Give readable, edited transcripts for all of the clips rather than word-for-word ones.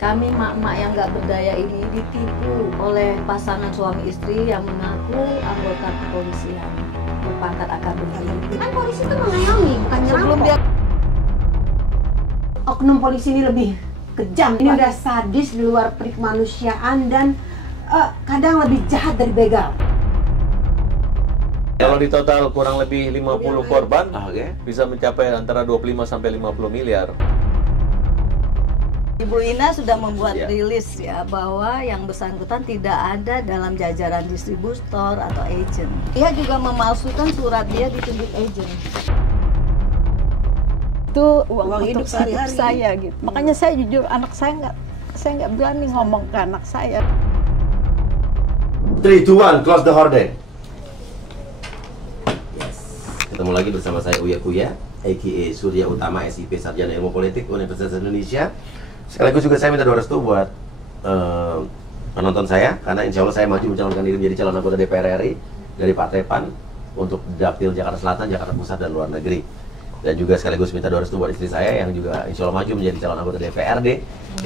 Kami mak-mak yang nggak berdaya ini ditipu oleh pasangan suami istri yang mengaku anggota kepolisian berpangkat AKBP. Kan polisi itu mengayomi, bukan nyerampok. Oknum polisi ini lebih kejam. Ini udah sadis di luar perikemanusiaan dan kadang lebih jahat dari begal. Kalau di total kurang lebih 50 korban, bisa mencapai antara 25 sampai 50 miliar. Ibu Ina sudah membuat rilis ya bahwa yang bersangkutan tidak ada dalam jajaran distributor atau agent. Dia juga memalsukan surat dia ditunjuk agent. Itu uang hidup untuk sehari-hari hidup saya gitu. Makanya saya jujur anak saya nggak berani ngomong ke anak saya. 3, 2, 1, close the horde. Ketemu lagi bersama saya Uya Kuya, a.k.a. Surya Utama, SIP Sarjana Ilmu Politik Universitas Indonesia. Sekaligus juga saya minta doa restu buat penonton saya, karena insya Allah saya maju mencalonkan diri menjadi calon anggota DPR RI dari Partai PAN untuk Dapil Jakarta Selatan, Jakarta Pusat, dan luar negeri. Dan juga sekaligus minta doa restu buat istri saya yang juga insya Allah maju menjadi calon anggota DPRD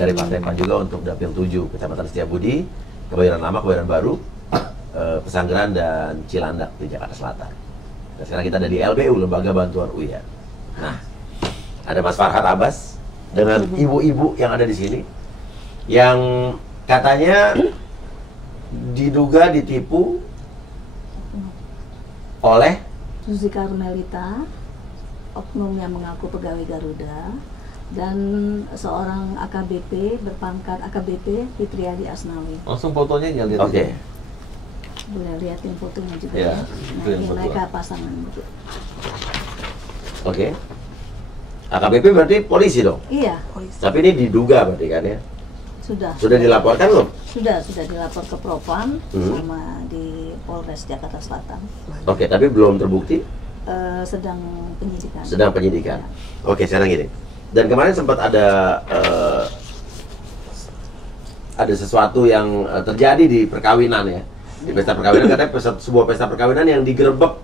dari Partai PAN juga untuk Dapil 7, Kecamatan Setiabudi, Kebayoran Lama, Kebayoran Baru, Pesanggeran, dan Cilandak di Jakarta Selatan. Dan sekarang kita ada di LBU, Lembaga Bantuan Uya. Nah, ada Mas Farhad Abbas dengan ibu-ibu yang ada di sini yang katanya diduga ditipu oleh Suzy Karmelita, oknum yang mengaku pegawai Garuda, dan seorang AKBP berpangkat AKBP Fitriadi Asnawi. Langsung fotonya nyalin. Oke. Boleh liatin fotonya juga Ya, ya. itu yang foto. Mereka pasangan. Oke. AKBP berarti polisi dong? Iya, polisi. Tapi ini diduga berarti kan ya? Sudah Dilaporkan belum? Sudah dilapor ke Propam sama di Polres Jakarta Selatan. Oke, tapi belum terbukti? Sedang penyidikan. Sedang penyidikan. Ya. Oke, sekarang gini. Dan kemarin sempat ada sesuatu yang terjadi di perkawinan ya. Di pesta perkawinan katanya sebuah pesta perkawinan yang digerebek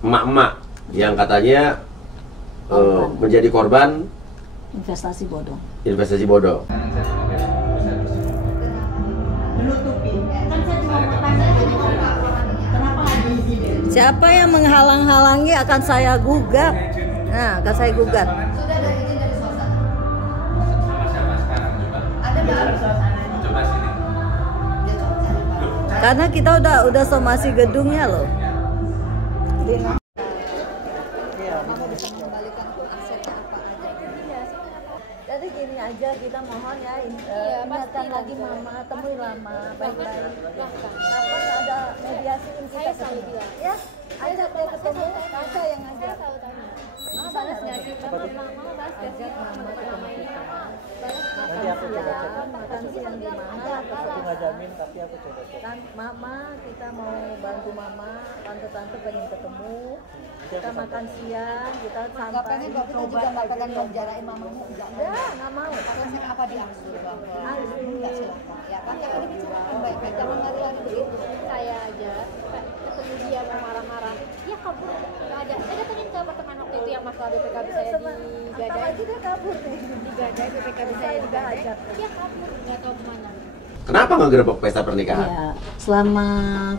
emak-emak yang katanya menjadi korban investasi bodong. Investasi bodong. Siapa yang menghalang-halangi akan saya gugat. Nah, akan saya gugat. Karena kita udah somasi gedungnya loh. Jadi gini aja, kita mohon ya, ingatkan lagi mama, temui mama baik-baik. Kapan ada mediasi kita ketemu? Ya, ajak dia ketemu, kakak yang ngajak. Balas nggak sih? Mama balas nggak sih? Mama ketemu kita. Makan siang di mana? Aku nggak jamin, tapi aku coba. Kan mama, kita mau bantu mama, tante-tante pengen ketemu. Kita makan siang, kita santai. Kita juga nggak pengen menjarain mamanya, nggak mau. Apa diangsur bahwa nggak silakan, ya kan? Ya udah bicarakan baik-baik, jangan lari-lari begitu. Saya aja ketemu dia mau marah-marah, dia kabur, nggak ada. Saya datangin ke apartemen waktu itu yang masalah BPKB saya digadai. Apalagi dia kabur nih. Digadai BPKB saya digadai, dia kabur, nggak tahu kemana. Kenapa nggak gerebek pesta pernikahan? Ya, selama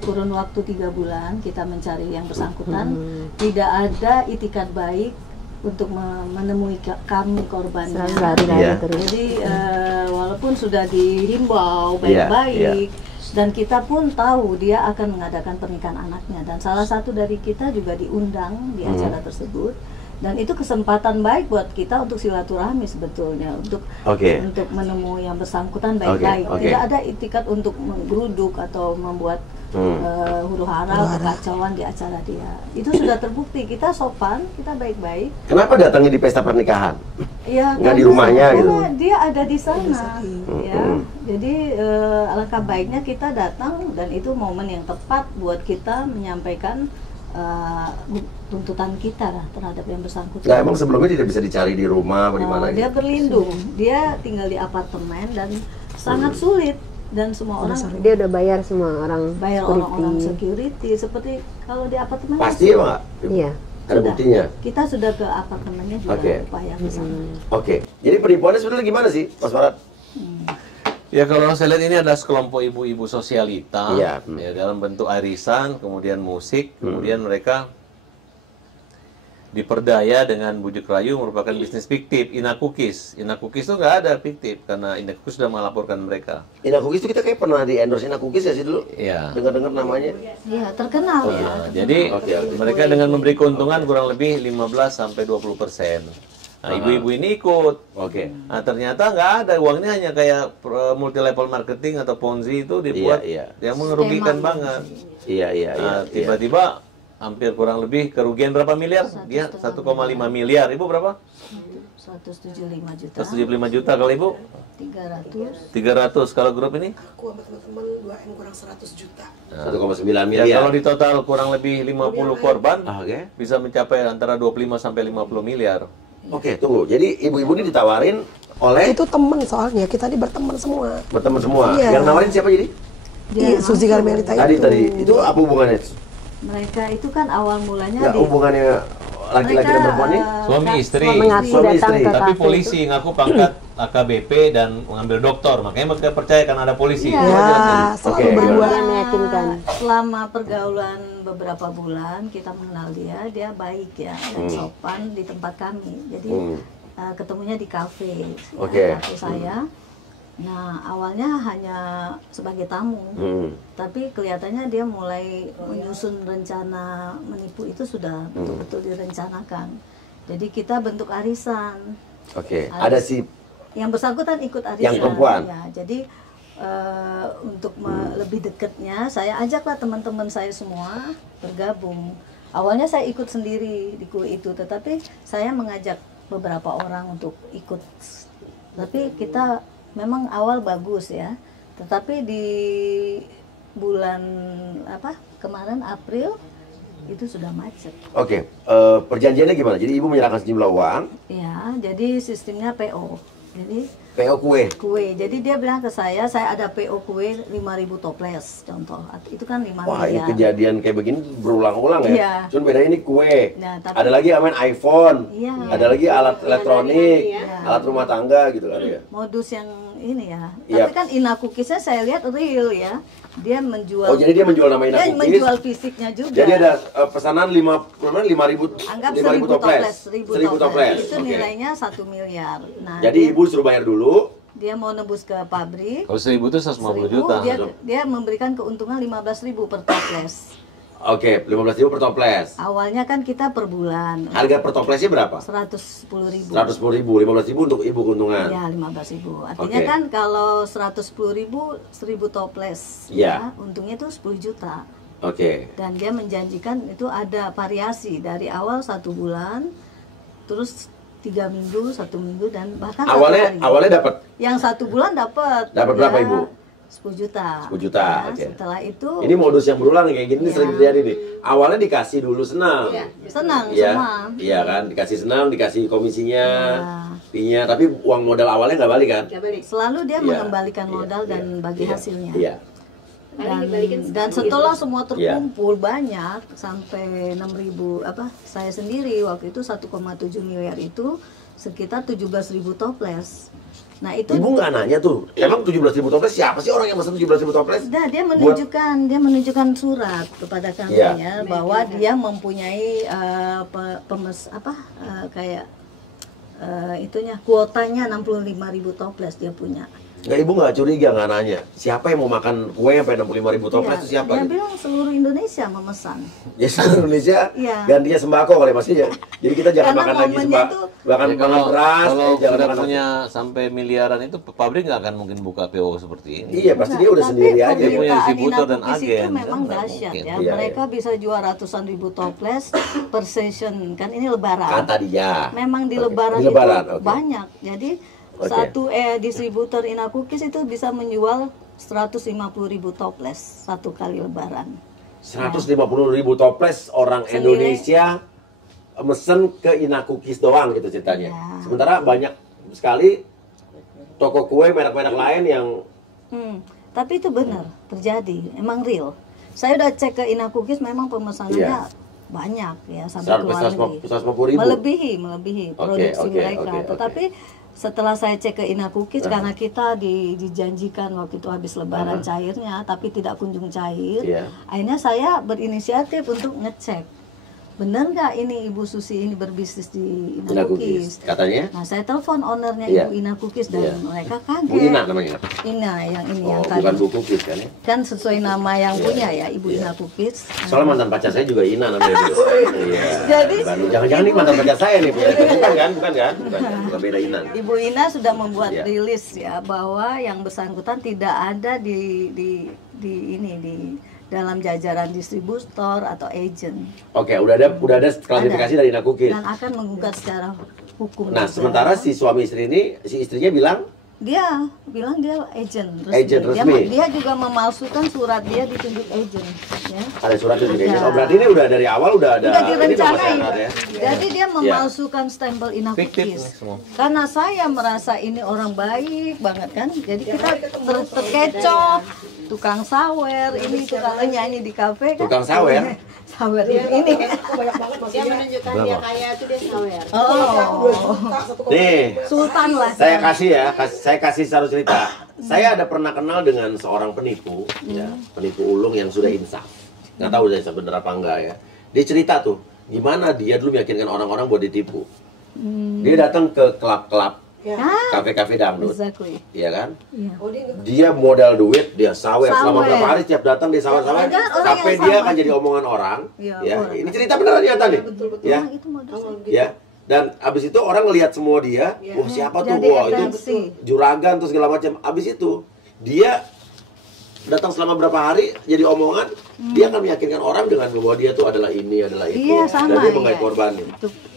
kurun waktu 3 bulan kita mencari yang bersangkutan, tidak ada itikat baik untuk menemui kami korbannya. Jadi walaupun sudah dihimbau baik-baik, dan kita pun tahu dia akan mengadakan pernikahan anaknya, dan salah satu dari kita juga diundang di acara tersebut. Dan itu kesempatan baik buat kita untuk silaturahmi sebetulnya, untuk menemui yang bersangkutan baik-baik. Tidak ada itikat untuk menggeruduk atau membuat huru-hara, kekacauan di acara dia. Itu sudah terbukti, kita sopan, kita baik-baik. Kenapa datangnya di pesta pernikahan? Ya, nggak di rumahnya gitu? Karena dia ada di sana, ya. Jadi alangkah baiknya kita datang, dan itu momen yang tepat buat kita menyampaikan tuntutan kita lah terhadap yang bersangkutan. Nah, emang sebelumnya tidak bisa dicari di rumah atau di mana? Dia berlindung, dia tinggal di apartemen dan sangat sulit, dan semua orang dia udah bayar semua orang-orang security seperti kalau di apartemen. Pasti ya, Pak? Iya. Ada buktinya? Kita sudah ke apartemennya juga upaya ke sana. Oke. Jadi penipuannya sebenarnya gimana sih, Mas Farhad? Ya kalau saya lihat ini adalah sekelompok ibu-ibu sosialita Iya. ya, dalam bentuk arisan, kemudian musik, kemudian mereka diperdaya dengan bujuk rayu merupakan bisnis fiktif. Inakukis itu nggak ada fiktif karena Inakukis sudah melaporkan mereka. Inakukis itu kita kayak pernah di endorse Inakukis ya sih dulu. Iya. Dengar-dengar namanya. Iya, terkenal ya. Nah, jadi mereka dengan memberi keuntungan kurang lebih 15-20%. Nah, ibu-ibu ini ikut. Oke. Nah, ternyata nggak ada uangnya, hanya kayak multi level marketing atau Ponzi itu dibuat, Iya. dia merugikan banget. Iya. Nah, tiba-tiba hampir kurang lebih kerugian berapa miliar? Dia 1,5 miliar. Ibu berapa? 175 juta. 175 juta kalau ibu? 300. 300 kalau grup ini? Aku sama teman-teman 2M kurang 100 juta. 1,9 Ya, miliar. kalau di total kurang lebih 50 korban, Oke. bisa mencapai antara 25 sampai 50 miliar. Oke, tunggu. Jadi ibu-ibu ini ditawarin oleh Itu teman soalnya, kita ini berteman semua. berteman semua. Iya. Yang nawarin siapa jadi? Di Suzy Karmelita Tadi. Itu apa hubungannya? Mereka itu kan awal mulanya Nggak hubungannya laki-laki dan perempuan ini? Suami istri. Mengaku Suami datang istri. ke Tapi kafe polisi ngaku pangkat AKBP dan mengambil doktor, makanya mereka percaya karena ada polisi. Iya. Itu aja kan. Selalu Oke, berdua. yang meyakinkan. Selama pergaulan beberapa bulan kita mengenal dia baik ya dan sopan di tempat kami. Jadi ketemunya di kafe, Oke. kafe saya. Nah, awalnya hanya sebagai tamu, tapi kelihatannya dia mulai menyusun rencana menipu itu sudah betul-betul direncanakan. Jadi kita bentuk arisan. Oke. Ada si Yang bersangkutan ikut arisan. Yang perempuan? Ya, jadi untuk lebih dekatnya, saya ajaklah teman-teman saya semua bergabung. Awalnya saya ikut sendiri di kue itu, tetapi saya mengajak beberapa orang untuk ikut. Tapi kita memang awal bagus ya, tetapi di bulan kemarin April itu sudah macet. Oke, perjanjiannya gimana? Jadi ibu menyerahkan sejumlah uang, Ya, jadi sistemnya PO. Jadi PO kue. jadi dia bilang ke saya ada PO kue 5.000 toples contoh. Itu kan 5 Wah, ini miliar. kejadian kayak begini berulang-ulang ya. Iya. Cuma bedanya ini kue. Nah, tapi- Ada lagi yang main iPhone. Iya. Ada lagi alat elektronik, Iya. alat rumah tangga gitu kan ya. Modus yang ini ya. Iya. Tapi kan Inakukisnya saya lihat real ya. Dia menjual. Oh, jadi dia menjual nama Dia Inakukis. menjual fisiknya juga. Jadi ada pesanan 5.000 Anggap 5.000 toples. 1.000 toples. Itu Oke. nilainya 1 miliar. Nah, Jadi dia, ibu suruh bayar dulu. dia mau nebus ke pabrik. Kalau 1.000 itu 150 juta. Dia memberikan keuntungan 15.000 per toples. Oke, 15.000 per toples. Awalnya kan kita per bulan. Harga per toplesnya berapa? 110.000. 110.000, 15.000 untuk ibu keuntungan. Ya, 15.000. Artinya Oke. kan kalau 110.000, 1.000 toples. Iya. Ya, untungnya itu 10 juta. Oke. Dan dia menjanjikan itu ada variasi dari awal 1 bulan, terus 3 minggu, 1 minggu, dan bahkan 1 hari. Awalnya dapat Yang 1 bulan dapat. Dapat berapa, Ibu? 10 juta. 10 juta, Ya, oke. Setelah itu ini modus yang berulang kayak gini Iya. sering terjadi nih. Awalnya dikasih dulu senang. senang Iya, semua. iya kan, dikasih senang, dikasih komisinya, Iya. fee-nya, tapi uang modal awalnya nggak balik kan? Selalu dia Iya, mengembalikan iya, modal dan iya, bagi iya, hasilnya. Iya. Dan setelah semua Iya. terkumpul banyak sampai 6.000 saya sendiri waktu itu 1,7 miliar itu sekitar 17.000 toples. Nah, itu Ibu nggak nanya tuh, emang 17.000 toples siapa sih orang yang pesan 17.000 toples? Nah, dia menunjukkan surat kepada kami Iya. ya bahwa dia mempunyai kuotanya 65.000 toples dia punya. Nggak, ibu nggak curiga, nggak nanya siapa yang mau makan kue sampai 65.000 toples Iya, itu siapa? dia gitu? bilang seluruh Indonesia memesan. Ya seluruh Indonesia Iya. gantinya sembako kali Mas ya. Jadi kita jangan Karena makan lagi momennya sembako, itu- makan Ya, makan beras, kalau jangan sudah makan punya sampai miliaran itu pabrik nggak akan mungkin buka PO seperti ini. Iya, pasti dia udah Tapi sendiri aja. Dia punya pemberitaan distributor dan Inakukis agen, itu kan memang nggak dahsyat mungkin. ya. Iya, Mereka bisa jual ratusan ribu toples per session. Kan ini lebaran. Kata dia. Memang di Oke. lebaran, Di lebaran, itu oke. banyak. Jadi Oke. satu distributor Inakukis itu bisa menjual 150.000 toples satu kali lebaran. 150.000 toples orang Sendiri. Indonesia mesen ke Inakukis doang gitu ceritanya. Iya. Sementara banyak sekali toko kue merek-merek lain yang Tapi itu benar terjadi, emang real. Saya udah cek ke Inakukis, memang pemesanannya Iya. banyak ya sampai ke luar negeri. 150.000. Melebihi produksi oke, mereka. oke. Tetapi setelah saya cek ke Inakukis, karena kita dijanjikan waktu itu habis lebaran cairnya, tapi tidak kunjung cair. Akhirnya saya berinisiatif untuk ngecek, benar nggak ini Ibu Susi ini berbisnis di Inakukis? Katanya? Nah, saya telepon ownernya Ibu Inakukis dan mereka kaget. Bu Ina namanya? Ina yang ini yang bukan tadi. Bu Kukis kan ya? Kan sesuai nama yang punya ya, Ibu Inakukis. Soalnya mantan pacar saya juga Ina namanya. Jadi jangan-jangan ini mantan pacar saya nih. Bukan kan? Bukan beda Ina. Ibu Ina sudah membuat rilis ya bahwa yang bersangkutan tidak ada di dalam jajaran distributor atau agent. Oke, udah ada klarifikasi dari Inakukis. Dan akan menggugat secara hukum. Nah, juga. sementara si suami istri ini, si istrinya bilang dia agent resmi. Agent resmi. Dia juga memalsukan surat dia ditunjuk agent. Ya. Ada surat ditunjuk agent. Oh, berarti ini udah dari awal udah ada. Udah direncanain. Ya? Jadi dia memalsukan stempel Inakukis. Karena saya merasa ini orang baik banget kan. Jadi kita terkecoh. Tukang sawer, ini tukang nyanyi di kafe kan? Tukang sawer? Sawer ini. Dia menunjukkan dia kaya itu dia sawer. Nih, Sultan lah. saya kasih satu cerita. Saya ada pernah kenal dengan seorang penipu, ya, penipu ulung yang sudah insaf. Nggak tahu saya bener apa enggak ya. Dia cerita tuh, gimana dia dulu meyakinkan orang-orang buat ditipu. Dia datang ke klub-klub, kafe-kafe dangdut, iya kan? Dia modal duit, dia sawer selama berapa hari tiap datang dia sawer-sawer, sampai dia akan jadi omongan orang. Ya, ini cerita beneran nyata nih. Ya, ya. Dan abis itu orang ngelihat semua dia, wah siapa tuh, wah itu juragan terus segala macam. Abis itu dia datang selama berapa hari jadi omongan, dia akan meyakinkan orang dengan bahwa dia tuh adalah ini, adalah itu, sama, dan dia menggait korban.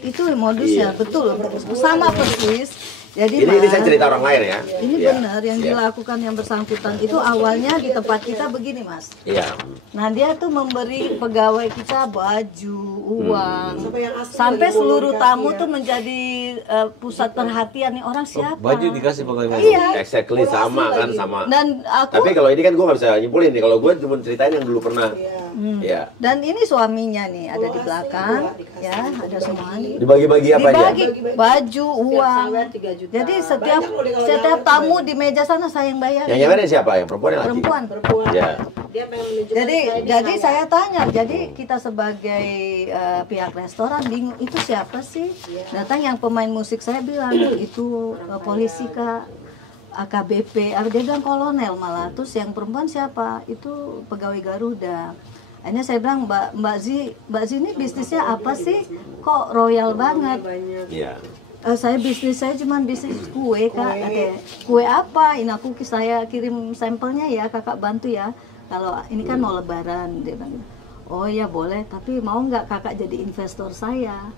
Itu modusnya, betul, sama persis. Jadi ini saya cerita orang lain ya. Ini benar yang dilakukan yang bersangkutan itu awalnya di tempat kita begini Mas. Iya. Nah dia tuh memberi pegawai kita baju, uang, sampai seluruh tamu tuh menjadi pusat perhatian nih orang siapa. Baju dikasih pegawai. Iya. Exactly sama kan sama. Dan aku. Tapi kalau ini kan gue nggak bisa nyimpulin nih. Kalau gue cuma ceritain yang dulu pernah. Ya. Dan ini suaminya nih ada di belakang, ya ada semua nih. Dibagi-bagi apa aja? Dibagi baju, uang. Jadi setiap tamu di meja sana saya yang bayar. Yang nyawarin siapa? Yang perempuan yang laki? Perempuan. Ya. Jadi saya tanya, jadi kita sebagai pihak restoran bingung itu siapa sih? Datang yang pemain musik saya bilang itu polisi Kak. AKBP, dia bilang kolonel malah. Terus yang perempuan siapa? Itu pegawai Garuda. Akhirnya saya bilang Mbak Zi ini bisnisnya apa sih? Kok royal banget? Iya. Saya cuma bisnis kue Kak. Kue apa? Inakukis saya kirim sampelnya ya kakak bantu ya. Kalau ini kan mau lebaran dia bilang. Oh ya boleh, tapi mau nggak kakak jadi investor saya?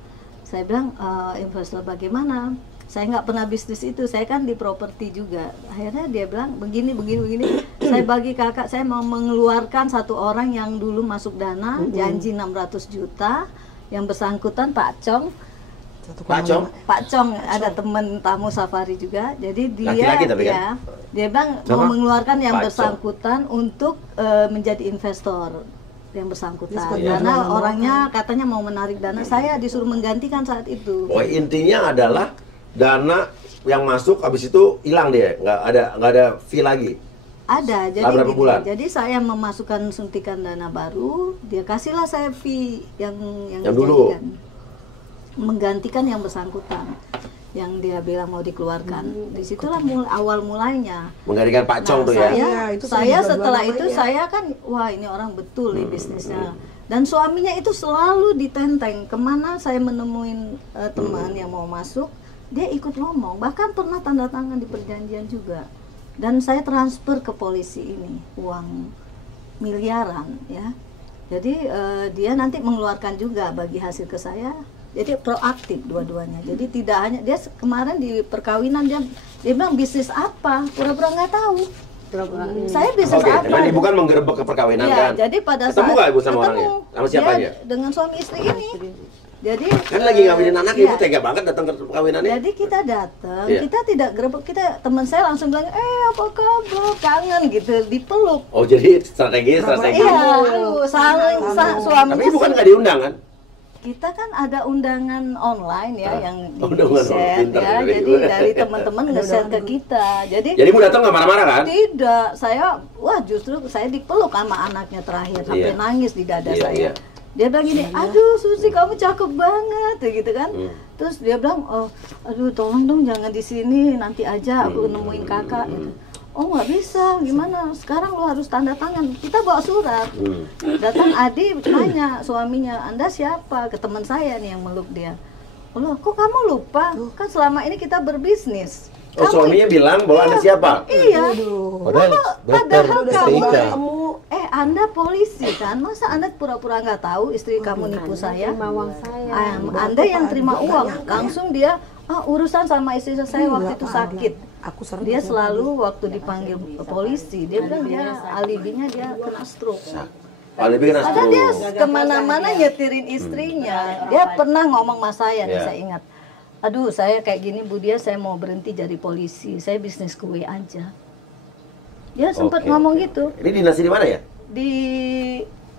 Saya bilang investor bagaimana? Saya nggak pernah bisnis itu, saya kan di properti juga. Akhirnya dia bilang begini. Saya bagi kakak, saya mau mengeluarkan satu orang yang dulu masuk dana, janji 600 juta, yang bersangkutan Pak Cong. Pak Cong ada teman tamu safari juga. Jadi dia laki-laki tapi kan? Ya, dia bilang mau mengeluarkan yang bersangkutan untuk menjadi investor yang bersangkutan. Karena orangnya katanya mau menarik dana, saya disuruh menggantikan saat itu. Oh, intinya adalah dana yang masuk habis itu hilang dia, nggak ada fee lagi. Ada, jadi berapa bulan? Jadi saya memasukkan suntikan dana baru, dia kasihlah saya fee yang dulu menggantikan yang bersangkutan, yang dia bilang mau dikeluarkan. Disitulah awal mulainya. Menggantikan Pak Cong tuh ya. Saya setelah itu saya kan, wah ini orang betul nih bisnisnya. Dan suaminya itu selalu ditenteng. Kemana saya menemuin teman yang mau masuk, dia ikut ngomong, bahkan pernah tanda tangan di perjanjian juga. Dan saya transfer ke polisi ini uang miliaran ya. Jadi dia nanti mengeluarkan juga bagi hasil ke saya. Jadi proaktif dua-duanya. Jadi tidak hanya dia kemarin di perkawinan dia bilang bisnis apa, pura-pura nggak tahu. Saya bisnis apa? Jadi bukan menggerebek ke perkawinan kan? Jadi pada ketemu saat nggak ibu sama orangnya? Sama siapa aja? Dengan suami istri ini. Jadi kan lagi ngawinin anak, ibu tega banget datang ke perkawinannya. Jadi kita datang, kita tidak gerebek, teman saya langsung bilang, apa kabar, kangen gitu, dipeluk. Oh jadi strategi. Iya, saling suami. Tapi ibu kan nggak diundang kan? kita kan ada undangan online ya yang Undangan di-share pintar ya, juga jadi ibu. dari teman-teman nge-share ke kita. Jadi Ibu datang nggak marah-marah kan? tidak, saya justru saya dipeluk sama anaknya terakhir sampai Iya. nangis di dada Iya, saya. iya. Dia bilang gini, aduh Susi kamu cakep banget, gitu kan. Terus dia bilang, oh, aduh tolong dong jangan di sini, nanti aja aku nemuin kakak. Gitu. Oh nggak bisa, gimana? Sekarang lo harus tanda tangan. Kita bawa surat. Datang Adi nanya suaminya, Anda siapa? Ke teman saya nih yang meluk dia. Loh, kok kamu lupa? Kan selama ini kita berbisnis. Oh, suaminya bilang bahwa Anda siapa? Iya. Padahal dokter STIK. Anda polisi kan? Masa Anda pura-pura nggak tahu istri kamu nipu saya? Terima uang saya. Anda yang terima uang. Langsung dia, urusan sama istri saya waktu itu sakit. Aku sering Dia selalu waktu dipanggil polisi, dia bilang dia alibinya dia kena stroke. Alibi kena Padahal dia stroke. kemana-mana nyetirin istrinya. Dia pernah ngomong sama saya nih, Ya. saya ingat. Aduh, saya kayak gini Bu Dia, saya mau berhenti jadi polisi. Saya bisnis kue aja. Dia sempat Oke, ngomong oke. gitu Ini dinasti di mana ya? di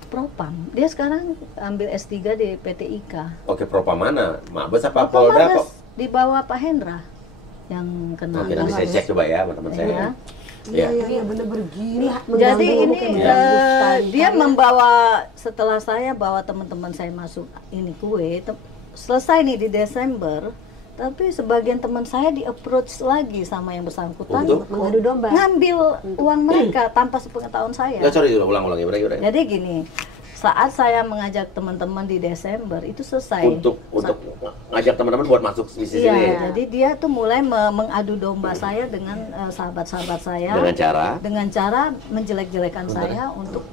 Propam. Dia sekarang ambil S3 di PT IKA. Oke, Propam mana? Mabes apa Propam Polda Mabes, kok? di bawah Pak Hendra yang kena. Oke, nanti saya cek coba ya sama teman saya. Ya. Ya. Iya bener-bener gila. Jadi ini dia Iya. membawa, setelah saya bawa teman-teman saya masuk ini kue, selesai nih di Desember, tapi sebagian teman saya di approach lagi sama yang bersangkutan Untuk? Mengadu domba. ngambil uang mereka tanpa sepengetahuan saya. Nggak, sorry, ulang-ulang ya. Jadi gini, saat saya mengajak teman-teman di Desember itu selesai. Untuk ngajak teman-teman buat masuk bisnis Iya, ini. jadi dia tuh mulai mengadu domba saya dengan sahabat-sahabat saya Dengan cara cara menjelek-jelekan saya untuk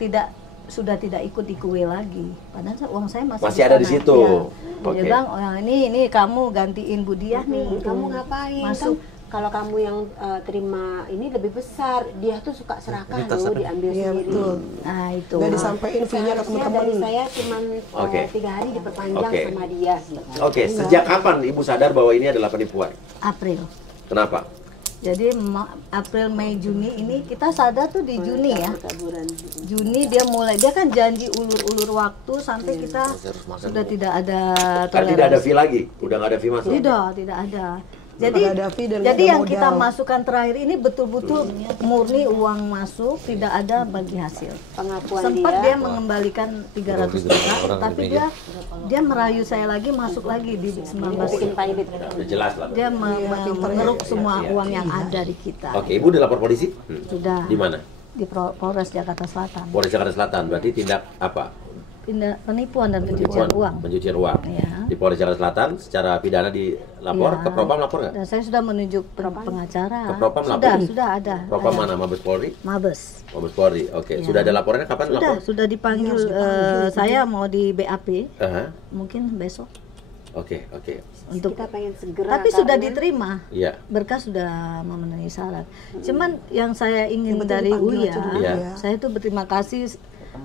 sudah tidak ikut di kue lagi. Padahal uang saya masih ada di sana. situ. Iya. Oke. Dia bilang, oh, ini kamu gantiin Bu Diah nih. Kamu ngapain? Masuk. Kan kalau kamu yang terima ini lebih besar, dia tuh suka serakah Ini loh, diambil Iya sendiri. betul. Nah itu. Nggak disampaikan fee-nya ke Seharusnya teman-teman. dari saya cuma Oke. 3 hari diperpanjang Oke. sama dia. Oke, sejak kapan Ibu sadar bahwa ini adalah penipuan? April. Kenapa? Jadi April, Mei, Juni ini kita sadar tuh di Juni ya. Taburan. Juni dia kan janji ulur-ulur waktu sampai kita sudah tidak ada Kan tidak ada toleransi. fee lagi, udah nggak ada fee masuk. Tidak ada. Jadi Nggak ada fee dan nggak jadi ada yang kita modal. masukkan terakhir ini betul-betul murni uang masuk, tidak ada bagi hasil. Pengakuan Sempat dia. dia mengembalikan 300 juta, Orang tapi di meja. dia merayu saya lagi masuk lagi di 19. bikin pilot. Udah jelas lah. Dia mengeruk semua uang yang ada di kita. Oke, Ibu udah lapor polisi? Sudah Di mana? di Polres Jakarta Selatan. Polres Jakarta Selatan. Berarti tindak apa? Penipuan dan pencucian uang. Pencucian uang. Iya. Di Polres Jakarta Selatan secara pidana dilapor, Iya. ke Propam lapor nggak? Dan saya sudah menunjuk pengacara. Ke Propam sudah, lapor? sudah ada. Propam ada. mana? Mabes Polri? Mabes. Mabes Polri. Oke, Iya. sudah ada laporannya kapan lapor? Sudah dipanggil. Saya mau di BAP, Aha. mungkin besok. Oke. Untuk Kita pengen segera. tapi sudah karena diterima. Iya. Berkas sudah memenuhi syarat. Cuman yang saya ingin Yang penting dari dipanggil Uya, aja dulu Iya. ya. saya tuh berterima kasih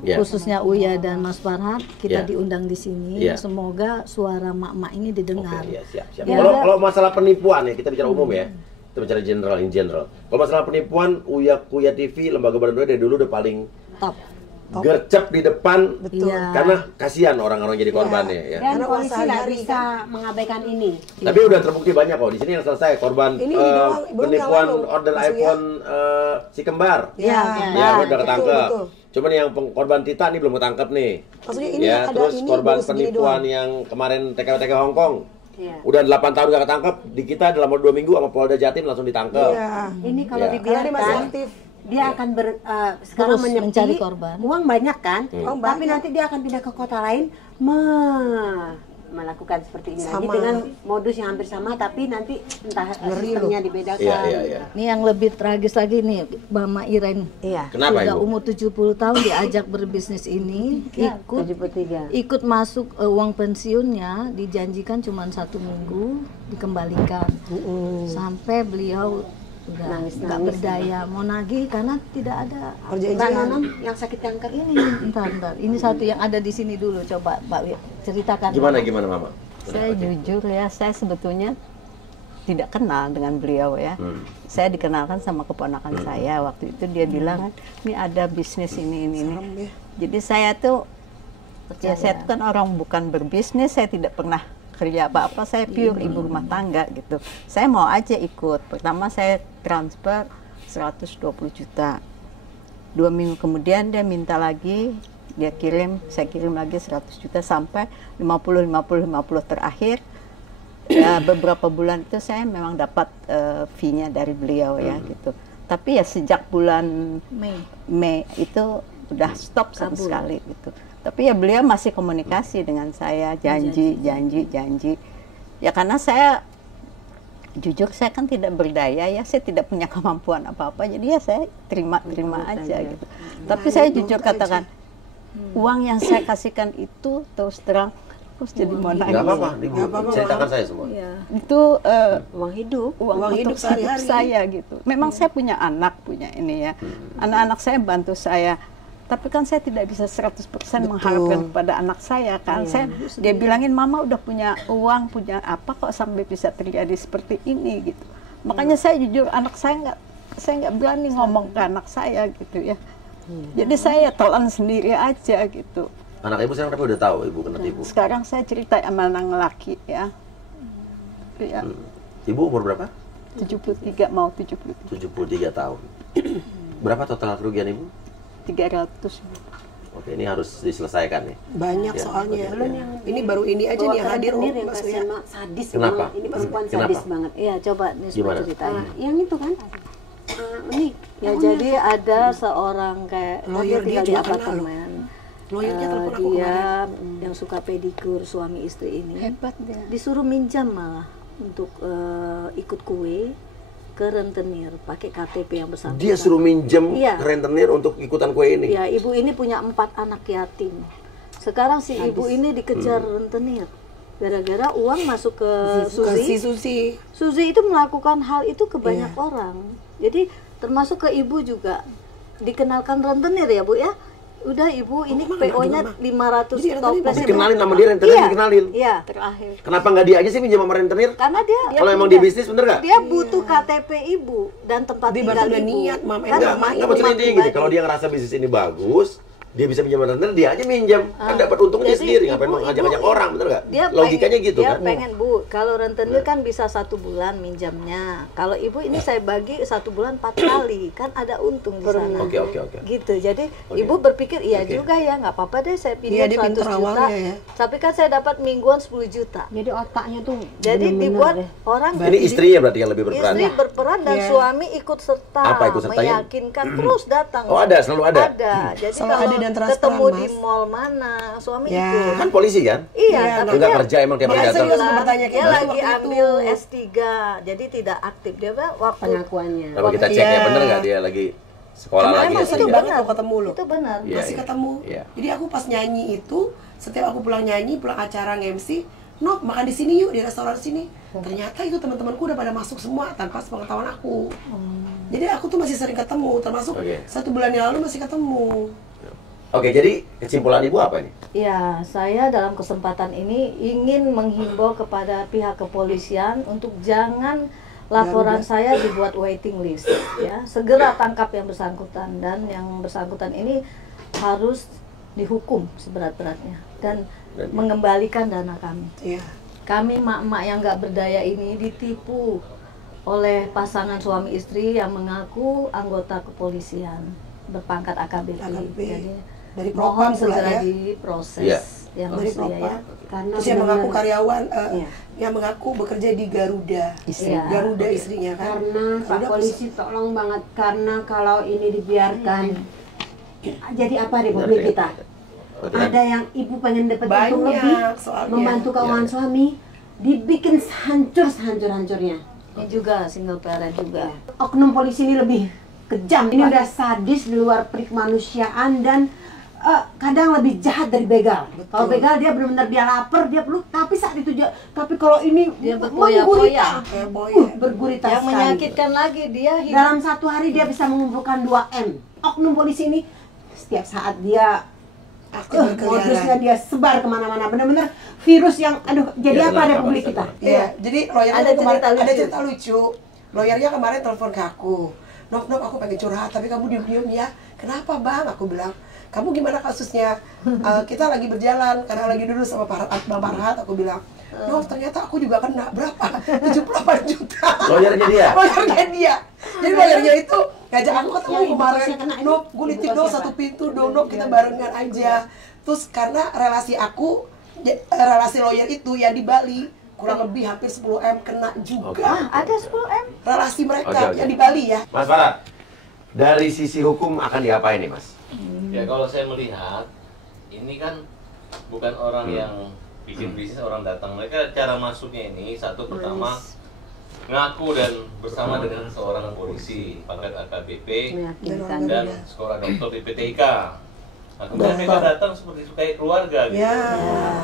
Iya. khususnya Uya dan Mas Farhad, kita Iya. diundang di sini. Iya. Semoga suara mak-mak ini Oke, didengar. ya, siap. Ya. Kalau masalah penipuan ya, kita bicara umum ya. Kita bicara in general. Kalau masalah penipuan, Kuya TV, Lembaga Badan Dunia dari dulu udah paling Top. gercep di depan. Betul. Iya. Karena kasihan orang-orang jadi korbannya ya. dan Karena polisi nggak sehari-hari bisa mengabaikan ini. Tapi udah terbukti banyak kok. Di sini yang selesai korban Ini doang, belum penipuan yang lalu, order maksudnya. iPhone si kembar. Iya, Ya, udah betul, ketangkep. betul. Cuman yang korban Tita ini belum ketangkep nih. Maksudnya ini Ya, ada terus ini korban baru segini penipuan doang. yang kemarin TKW Hong Kong. Iya. Udah 8 tahun gak ketangkep, di kita dalam 2 minggu sama Polda Jatim langsung ditangkep. Iya. Ini kalau Iya. Karena dia masih dibiarkan, aktif. dia akan sekarang Terus menyepi, mencari korban. uang banyak kan, Uang tapi banyak. nanti dia akan pindah ke kota lain melakukan seperti ini lagi Sama. dengan modus yang hampir sama, tapi nanti entah Ngeri sistemnya dibedakan. Iya. Ini yang lebih tragis lagi nih, Mama Iren. Iya. Kenapa Sudah Ibu? umur 70 tahun diajak berbisnis ini, ikut 73. ikut masuk uang pensiunnya dijanjikan cuma 1 minggu dikembalikan. Sampai beliau udah Nangis-nangis. nggak berdaya mau nagih karena tidak ada. Mbak Perjanjian. Nonon yang sakit kanker ini. Bentar, ini satu yang ada di sini dulu, coba Mbak Wi ceritakan. Gimana Mama? Saya jujur ya, saya sebetulnya tidak kenal dengan beliau ya. Saya dikenalkan sama keponakan saya. Waktu itu dia bilang, ini ada bisnis ini. Serem ya. Jadi saya tuh Ya, saya itu kan orang bukan berbisnis, saya tidak pernah kerja apa-apa, saya pure ibu rumah tangga gitu. Saya mau aja ikut. Pertama saya transfer 120 juta. 2 minggu kemudian dia minta lagi, dia kirim, saya kirim lagi 100 juta sampai 50 terakhir. Ya, beberapa bulan itu saya memang dapat fee-nya dari beliau ya gitu. Tapi ya sejak bulan Mei itu udah stop sama sekali gitu. Tapi ya beliau masih komunikasi dengan saya, janji. Ya karena saya jujur saya kan tidak berdaya ya, saya tidak punya kemampuan apa-apa, jadi ya saya terima aja gitu. Tapi saya jujur katakan, uang yang saya kasihkan itu terus terang terus jadi mau nangis. Nggak apa-apa, ceritakan saya semua. Itu Uang hidup, uang hidup sehari-hari saya gitu. Memang saya punya anak, punya ini ya. Anak-anak saya bantu saya. Tapi kan saya tidak bisa 100% mengharapkan kepada anak saya kan. Dia bilangin mama udah punya uang, punya apa kok sampai bisa terjadi seperti ini gitu. Makanya saya jujur anak saya nggak berani ngomong ke anak saya gitu ya. Jadi saya telan sendiri aja gitu. Anak ibu sekarang tapi udah tahu ibu kena tipu. Sekarang saya cerita sama anak laki ya. Ibu umur berapa? 73 mau 73. 73 tahun. Berapa total kerugian ibu? 300. Oke, ini harus diselesaikan nih. banyak Ya, soalnya. oke, ya. Ini baru ini aja nih yang hadir yang Mas kasihan, Uya. Mak, sadis Kenapa? banget. Ini perempuan Kenapa? sadis banget. Iya, coba nih Gimana? ceritain. Yang itu kan? Ini Ya jadi ada seorang kayak Lawyer dia tinggal dia di juga kenal loh. apartemen. Lawyernya telepon aku Dia kemarin. yang suka pedikur suami istri ini Hebat dia. disuruh minjam malah untuk ikut kue ke rentenir pakai KTP yang bersangkutan. Dia suruh minjem Iya. rentenir untuk ikutan kue ini. Ya, ibu ini punya 4 anak yatim. Sekarang si ibu ini dikejar rentenir gara-gara uang masuk ke Si Suzy. Susi. Suzy itu melakukan hal itu ke banyak orang. Jadi termasuk ke ibu juga. Dikenalkan rentenir ya, Bu ya. Udah ibu ini PO-nya 500 Jadi toples. Dikenalin nama dia rentenir, Iya. dikenalin. Iya. Terakhir. Kenapa nggak dia aja sih minjem sama rentenir? Karena dia Kalau emang di bisnis bener nggak? dia butuh KTP ibu dan tempat Dia tinggal baru udah ibu. niat, Mam. Kan Enggak, rumah Nggak ibu maksudnya mati intinya gini, baju. kalau dia ngerasa bisnis ini bagus, dia bisa pinjam rentenir, dia aja minjem. Kan dapat untungnya Jadi sendiri, ngapain ibu- mau ngajak-ngajak ibu- orang, bener nggak? Dia Logikanya pengen, gitu dia kan? pengen Bu, kalau rentenir kan bisa 1 bulan minjamnya. Kalau ibu ini saya bagi 1 bulan 4 kali, kan ada untung di sana. Oke. Gitu, jadi ibu berpikir iya Oke. juga ya, nggak apa-apa deh saya Iya, pinjam dia 100 pinter juta. awalnya ya. Tapi kan saya dapat mingguan 10 juta. jadi otaknya tuh Jadi bener-bener dibuat deh. orang Ini istrinya berarti yang lebih berperan. istri berperan dan Iya. suami ikut serta Apa ikut sertanya? meyakinkan terus datang. Oh, ada, selalu ada? Ada. Jadi Selalu kalau ada dan transparan, ketemu di Mas. mall mana, suami Ya. ikut. Kan polisi kan? Iya, Iya, tapi Enggak dia kerja emang tiap hari Biasa datang. juga suka bertanya kayak dia gitu lagi waktu itu. ambil S3, jadi tidak aktif. Dia bilang waktu pengakuannya. Coba kita cek ya, Iya. bener nggak dia lagi sekolah lagi? Emang S3? sering banget lo ketemu lo. itu benar. Iya, Masih iya. ketemu. Iya. Jadi aku pas nyanyi itu, setiap aku pulang nyanyi, pulang acara nge-MC, Nok, makan di sini yuk, di restoran sini. Ternyata itu teman-temanku udah pada masuk semua tanpa sepengetahuan aku. Jadi aku tuh masih sering ketemu, termasuk Oke. 1 bulan yang lalu masih ketemu. Oke, jadi kesimpulan ibu apa nih? Ya, saya dalam kesempatan ini ingin menghimbau kepada pihak kepolisian untuk jangan laporan saya dibuat waiting list ya. Segera tangkap yang bersangkutan dan yang bersangkutan ini harus dihukum seberat-beratnya dan mengembalikan dana kami. Iya. Kami mak-mak yang nggak berdaya ini ditipu oleh pasangan suami istri yang mengaku anggota kepolisian berpangkat AKBP. AKBP. Jadi Dari mohon Propam pula segera ya. diproses Iya. yang Dari mestinya ya. Propam. Karena Terus yang mengaku benar-benar- karyawan, Iya. yang mengaku bekerja di Garuda. Iya. Garuda istrinya kan. karena Pak Garuda polisi tolong banget, karena kalau ini dibiarkan jadi apa Republik Benar, ya. kita? Berarti kan- Ada yang ibu pengen dapat untung Banyak lebih, soalnya. membantu keuangan Iya. suami, dibikin hancur-hancurnya. Ini juga single parent juga. Oknum polisi ini lebih kejam. Ini udah sadis di luar perik manusiaan dan kadang lebih jahat dari begal. Kalau begal dia benar-benar dia lapar, dia perlu. Tapi saat itu tapi kalau ini Dia berpoya-poya. bergurita Yang sekali. menyakitkan lagi dia hidup Dalam 1 hari dia bisa mengumpulkan 2M. Oknum polisi ini setiap saat dia modusnya dia sebar kemana-mana. Benar-benar virus yang jadi Ya, apa kenapa, Republik Mas? kita? Iya, jadi lawyernya Ada kemarin cerita lucu. ada cerita lucu. Lawyernya kemarin telepon ke aku. Nok, aku pengen curhat, tapi kamu diem-diem ya. Kenapa bang? Aku bilang, kamu gimana kasusnya? Kita lagi berjalan, karena lagi duduk sama Bang Farhat, aku bilang, no, ternyata aku juga kena berapa? 78 juta. Lawyernya dia? Lawyernya dia. Jadi lawyernya itu ngajak aku ketemu kemarin, no, gue nitip dong satu pintu dong, no, kita barengan aja. Terus karena relasi aku, relasi lawyer itu yang di Bali, kurang lebih hampir 10M kena juga. Ada 10M? Relasi mereka yang di Bali ya. Mas Farhat, dari sisi hukum akan diapain nih Mas? Ya kalau saya melihat, ini kan bukan orang yang bikin bisnis, orang datang. Mereka cara masuknya ini, satu pertama ngaku dan bersama dengan seorang polisi, pangkat AKBP dan sekolah dokter di PTIK. Nah, kemudian mereka datang seperti kayak keluarga gitu.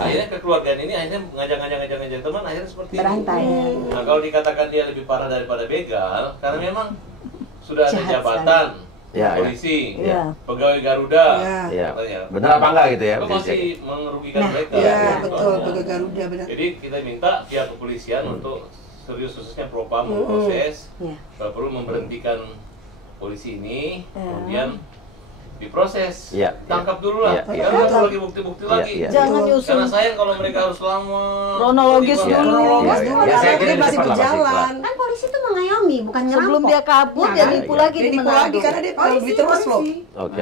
Akhirnya kekeluargaan ini akhirnya ngajak teman, akhirnya seperti itu. Nah, kalau dikatakan dia lebih parah daripada begal, karena memang sudah ada jabatan polisi, pegawai Garuda, benar apa enggak gitu ya? Itu masih merugikan mereka. Betul, pegawai Garuda benar. Jadi kita minta pihak kepolisian untuk serius, khususnya Propam memproses, kalau perlu memberhentikan polisi ini, kemudian diproses, tangkap dulu lah, kita harus lagi bukti-bukti lagi. Jangan nyusun. Karena sayang kalau mereka harus lama. Kronologis dulu. Saya kira masih berjalan. Kan polisi itu mengayomi, bukan nyerampok. Sebelum dia kabur, dia nipu lagi di Manado. Karena dia kalau duit terus loh. Oke.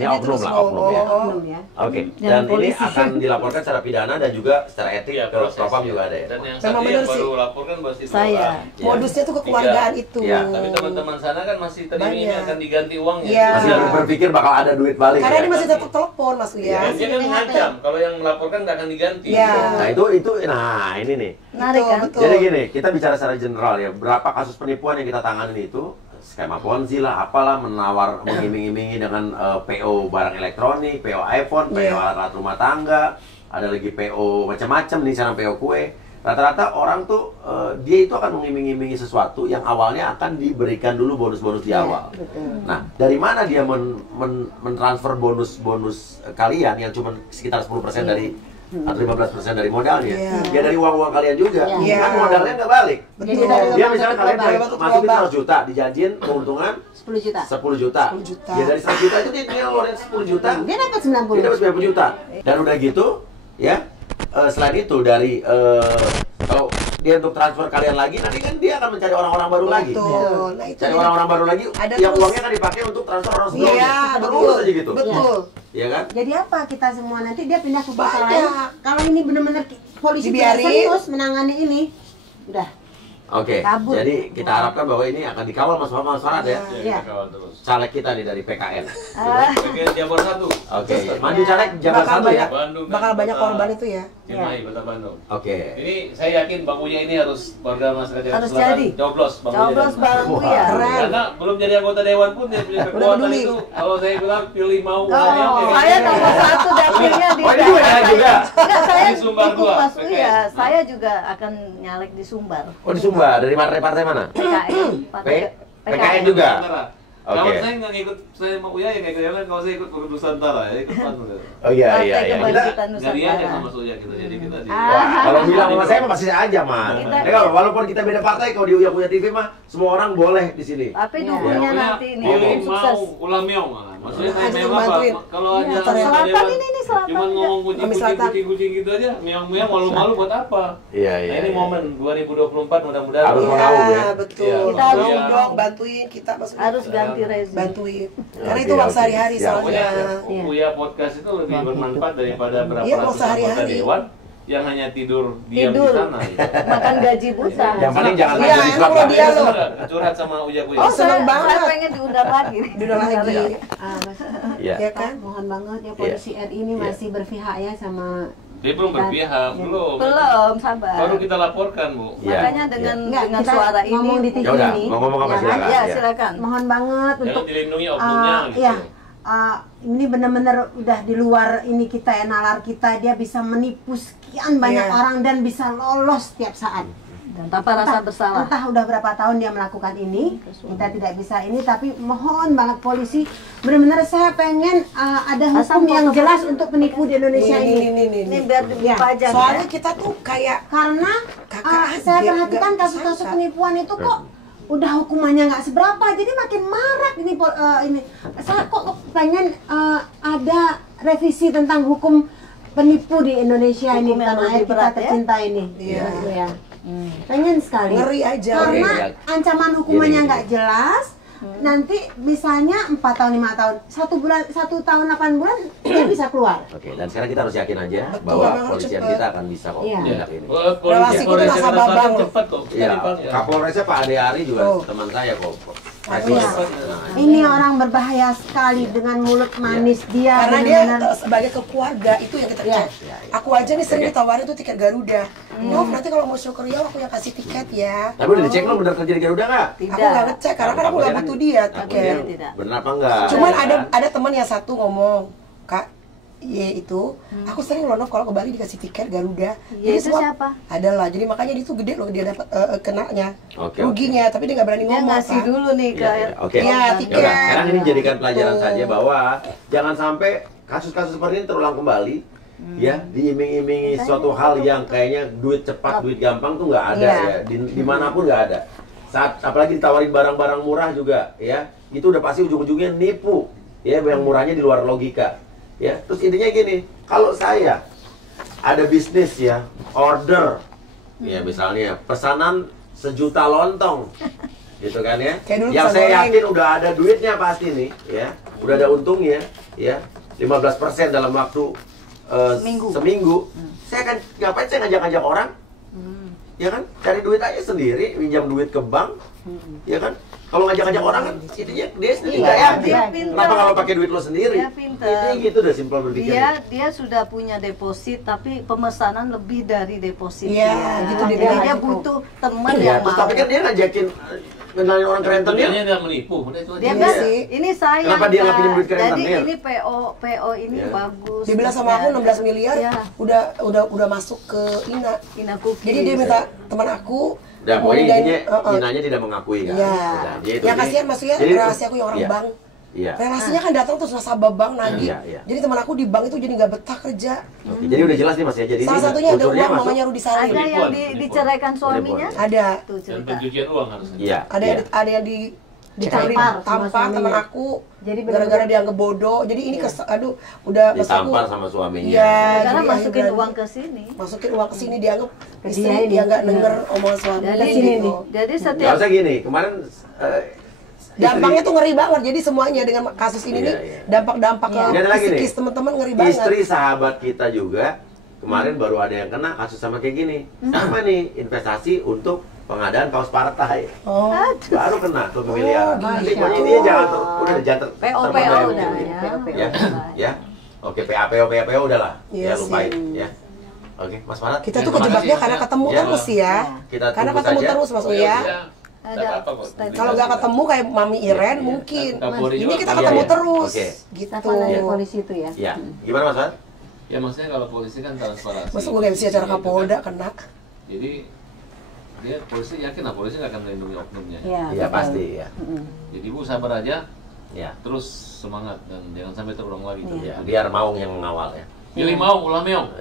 Ini oknum lah, oknum ya. Oke. Dan ini akan dilaporkan secara pidana dan juga secara etik ke Propam juga ada ya. Dan yang tadi yang baru laporkan pasti saya. Modusnya tuh kekeluargaan itu. Tapi teman-teman sana kan masih tadi ini akan diganti uangnya. Masih berpikir bakal ada duit balik. Karena dia masih tetap telepon Mas Uya. Dia kan mengancam kalau yang melaporkan nggak akan diganti. Nah itu ini nih. Menarik kan? Jadi gini, kita bicara secara general ya. Berapa kasus penipuan yang kita tangani itu skema Ponzi lah, apalah, menawar, mengiming-imingi dengan PO barang elektronik, PO iPhone, PO alat rumah tangga, ada lagi PO macam-macam nih, sekarang PO kue. Rata-rata orang tuh dia itu akan mengiming-imingi sesuatu yang awalnya akan diberikan dulu bonus-bonus di awal. Nah, dari mana dia mentransfer bonus-bonus kalian yang cuma sekitar 10% dari atau 15% dari modalnya? Ya dari uang-uang kalian juga. Kan modalnya nggak balik. Dia misalnya kalian masukin 100 juta, dijanjiin keuntungan 10 juta. 10 juta. Ya dari 100 juta itu dia ngeluarin 10 juta. Dia dapat 90. Dia dapat 90 juta. Dan udah gitu, ya. Selain itu dari kalau dia untuk transfer kalian lagi, nanti kan dia akan mencari orang-orang baru lagi. Nah, itu cari orang-orang baru lagi yang uangnya kan dipakai untuk transfer orang sebelumnya. Terus aja gitu. Betul. Iya kan? Jadi apa kita semua nanti dia pindah ke kota lain. Kalau ini benar-benar polisi tidak Dibiarin. serius menangani ini, udah. Oke, Kabur. jadi kita harapkan bahwa ini akan dikawal Mas Farhat ya. Iya. Kawal terus. Caleg kita nih dari PKN. Bagian Jabar 1. Oke, maju caleg Jabar 1 ya. Bandung. Bakal banyak korban itu ya. Cimahi, Kota Bandung. Oke. Ini saya yakin Bang Uya ini harus warga masyarakat Harus Selatan. jadi. Coblos Bang Uya. Coblos Bang Uya. Karena belum jadi anggota dewan pun dia punya kekuatan itu. Kalau saya bilang pilih mau Saya nomor 1 dapilnya di Oh, ini juga caleg juga. Enggak, saya Di Sumbar dukung 2, Mas PKS. Uya. Saya juga akan nyalek di Sumbar. Oh, di Sumbar, dari partai mana? PKN. PKN juga. Kalau Oke. saya nggak ngikut, saya mau Uya yang ikut yang lain. Kalau saya ikut Perut Nusantara, ya ikut PAN. Oh iya. Partai Kita Kebangkitan Jadi aja Nusantara. sama Uya kita, jadi kita di. wah, kalau bilang sama saya mah pasti aja, Mas. Kita- Ya, walaupun kita beda partai, kalau di Uya Kuya TV mah semua orang boleh di sini. Tapi dukungnya nanti ini Pilih sukses. mau ulah meong. Maksudnya Aja meong apa? bantuin. Kalau aja Iya, anggota Selatan dewan, ini Selatan cuma juga. ngomong Kami Selatan. kucing gitu aja, meong-meong malu-malu buat apa? Iya, Nah, ini momen 2024 mudah-mudahan Harus Uya- mengaum ya. Betul. Iya, Kita harus Uya- dong bantuin kita Mas Uya. Harus ganti rezim. bantuin. Karena Oke, itu uang oke. sehari-hari Ya, soalnya. Iya. Uya podcast itu lebih bermanfaat daripada berapa Iya, ratus sehari-hari. anggota dewan yang hanya tidur diam Tidur. di sana. Gitu. Makan gaji buta. Yang penting jangan Iya, main di emang surat. dia loh. Curhat sama Uya Kuya. Oh, Seneng saya banget. pengen diundang lagi. Diundang lagi. Iya. Ya kan? Mohon banget ya polisi RI ini masih berpihak ya sama Dia belum berpihak, belum. Belum, sabar. Baru kita laporkan, Bu. Iya. Makanya dengan Enggak, dengan kita suara ini ngomong di TV Ya udah, ini. mau ngomong apa ya kan? silakan. Ya, Ya. silakan. Mohon banget Jangan untuk dilindungi oknumnya gitu. ya, ini benar-benar udah di luar ini kita ya, nalar kita, dia bisa menipu sekian banyak Iya. orang dan bisa lolos setiap saat. Dan tanpa rasa bersalah. Entah udah berapa tahun dia melakukan ini, kita tidak bisa ini, tapi mohon banget polisi, benar-benar saya pengen ada Asal hukum yang foto- jelas untuk penipu di Indonesia ini. Ini biar dipajang Soalnya ya. kita tuh kayak Karena Kakak saya aja, perhatikan nggak kasus-kasus sangka. penipuan itu kok udah hukumannya nggak seberapa, jadi makin marak ini. Saya kok pengen ada revisi tentang hukum penipu di Indonesia ini, tanah air kita tercinta ini. Iya. Pengen sekali. Ngeri aja. Karena ancaman hukumannya nggak jelas. Nanti misalnya 4 tahun, 5 tahun, 1 tahun 8 bulan dia bisa keluar. Oke, dan sekarang kita harus yakin aja bahwa polisian kita akan bisa kok menindak ini. Relasi kita rasa babang cepat kok. Iya, Kapolresnya Pak Ade Ari juga teman saya kok. Ini orang berbahaya sekali dengan mulut manis dia. Karena dia sebagai keluarga itu yang kita cek. Aku aja nih sering ditawarin tuh tiket Garuda. Nof, nanti kalau mau show ke Riau aku yang kasih tiket ya. Tapi udah dicek lo bener kerja di Garuda nggak? Aku nggak ngecek karena kan aku nggak butuh dia tiket. Bener apa enggak? Cuman ada teman yang satu ngomong, Kak, itu aku sering loh Nof kalau ke Bali dikasih tiket Garuda. Jadi itu siapa? Adalah, jadi makanya dia tuh gede loh dia dapat kenanya, Oke, ruginya, tapi dia nggak berani Dia ngomong. ngasih kan. dulu nih ke Oke. Iya, tiket. Yaudah, sekarang ini jadikan pelajaran saja bahwa jangan sampai kasus-kasus seperti ini terulang kembali. Ya, diiming-imingi suatu hal yang kayaknya duit cepat, duit gampang tuh nggak ada ya. Dimanapun nggak ada. Saat apalagi ditawarin barang-barang murah juga, ya, itu udah pasti ujung-ujungnya nipu, ya, yang murahnya di luar logika. Ya, terus intinya gini, kalau saya ada bisnis ya, order, ya misalnya pesanan 1 juta lontong, gitu kan ya, yang saya yakin udah ada duitnya pasti nih, ya, udah ada untungnya, ya, 15% dalam waktu seminggu. Saya akan ngapain saya ngajak-ngajak orang, ya kan, cari duit aja sendiri, pinjam duit ke bank, ya kan. Kalau ngajak-ngajak orang kan, intinya dia sendiri nggak yakin. Kenapa kalau pakai duit lo sendiri? Dia pintar. Ini gitu udah simpel berpikirnya. Dia sudah punya deposit, tapi pemesanan lebih dari deposit. Iya, gitu dia butuh teman yang Terus mau. tapi kan dia ngajakin kenalin orang ke rentenir. Dia menipu. Udah itu aja. Dia bilang, ini saya. Kenapa dia nggak pinjam duit ke Jadi rentenir? ini PO ini bagus. Dia bilang sama aku 16 miliar, udah masuk ke Ina Cookies. Jadi dia minta teman aku. Dan pokoknya intinya Inanya tidak mengakui kan. Iya. Yang kasihan maksudnya relasi aku yang orang bank. Iya. Relasinya kan datang terus nasabah bank nagih. Iya. Jadi teman aku di bank itu jadi nggak betah kerja. Oke, jadi udah jelas nih Mas ya. Jadi salah satunya ada uang mamanya Rudi Salim. Ada yang diceraikan suaminya? Ada. Tuh Dan cerita. pencucian uang harusnya. Iya. Ada yang ditampar teman aku. Jadi gara-gara dianggap bodoh. Jadi ini udah ditampar sama suaminya. Iya. Karena jadi masukin uang ke sini. Masukin uang ke sini dianggap istri dia nggak denger omongan suami. Jadi Nggak setiap usah gini, kemarin dampaknya tuh ngeri banget. Jadi semuanya dengan kasus ini nih dampak-dampak ke psikis teman-teman ngeri banget. Istri sahabat kita juga kemarin baru ada yang kena kasus sama kayak gini. Sama nih, investasi untuk pengadaan kaos partai. Baru kena tuh miliaran. Jadi pokoknya ini jangan PO udah ya. Oke, PO udahlah. Ya lupain ya. Oke, Mas Farad. Kita tuh kejebaknya karena ketemu terus ya. Karena ketemu terus Mas Uya. Kalau nggak ketemu kayak Mami Iren mungkin. Ini kita ketemu terus. Gitu. Polisi itu ya. Iya. Gimana Mas Farad? Ya maksudnya kalau polisi kan transparansi. Masa gue nggak bisa acara Kapolda kena. Jadi dia polisi yakin lah polisi nggak akan melindungi oknumnya. Iya pasti ya. Jadi Bu sabar aja. Ya. Terus semangat dan jangan sampai terulang lagi. Ya, biar Maung yang mengawal ya. Pilih mau, ulah meong.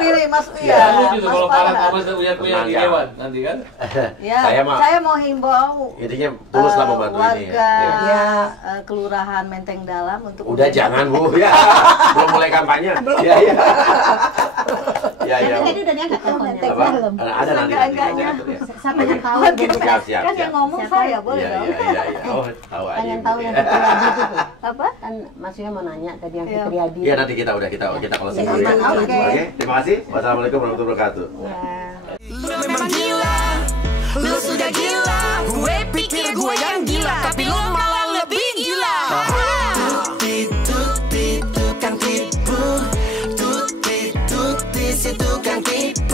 pilih Mas Uya. Ya, lucu tuh kalau parah sama Uya di Dewan nanti kan. Ya, saya mau himbau intinya tulus lah membantu ini warga ya. Kelurahan Menteng Dalam untuk Udah jangan Bu ya. Belum mulai kampanye. Iya. Ya. Tadi udah diangkat teleponnya. Ada nanti. Siapa yang tahu? Siap. Kan yang ngomong saya, boleh dong. Iya. Oh, tahu aja. Pengen tahu yang Fitri Adi itu. Apa? Kan Mas Uya mau nanya tadi yang Fitri Adi. Iya nanti kita closing dulu ya. Oke, terima kasih. Wassalamualaikum warahmatullahi wabarakatuh. Lu memang gila, lu sudah gila. Gue pikir gue yang gila, tapi lu malah lebih gila. Tuti, tukang tipu. Tuti, si tukang tipu.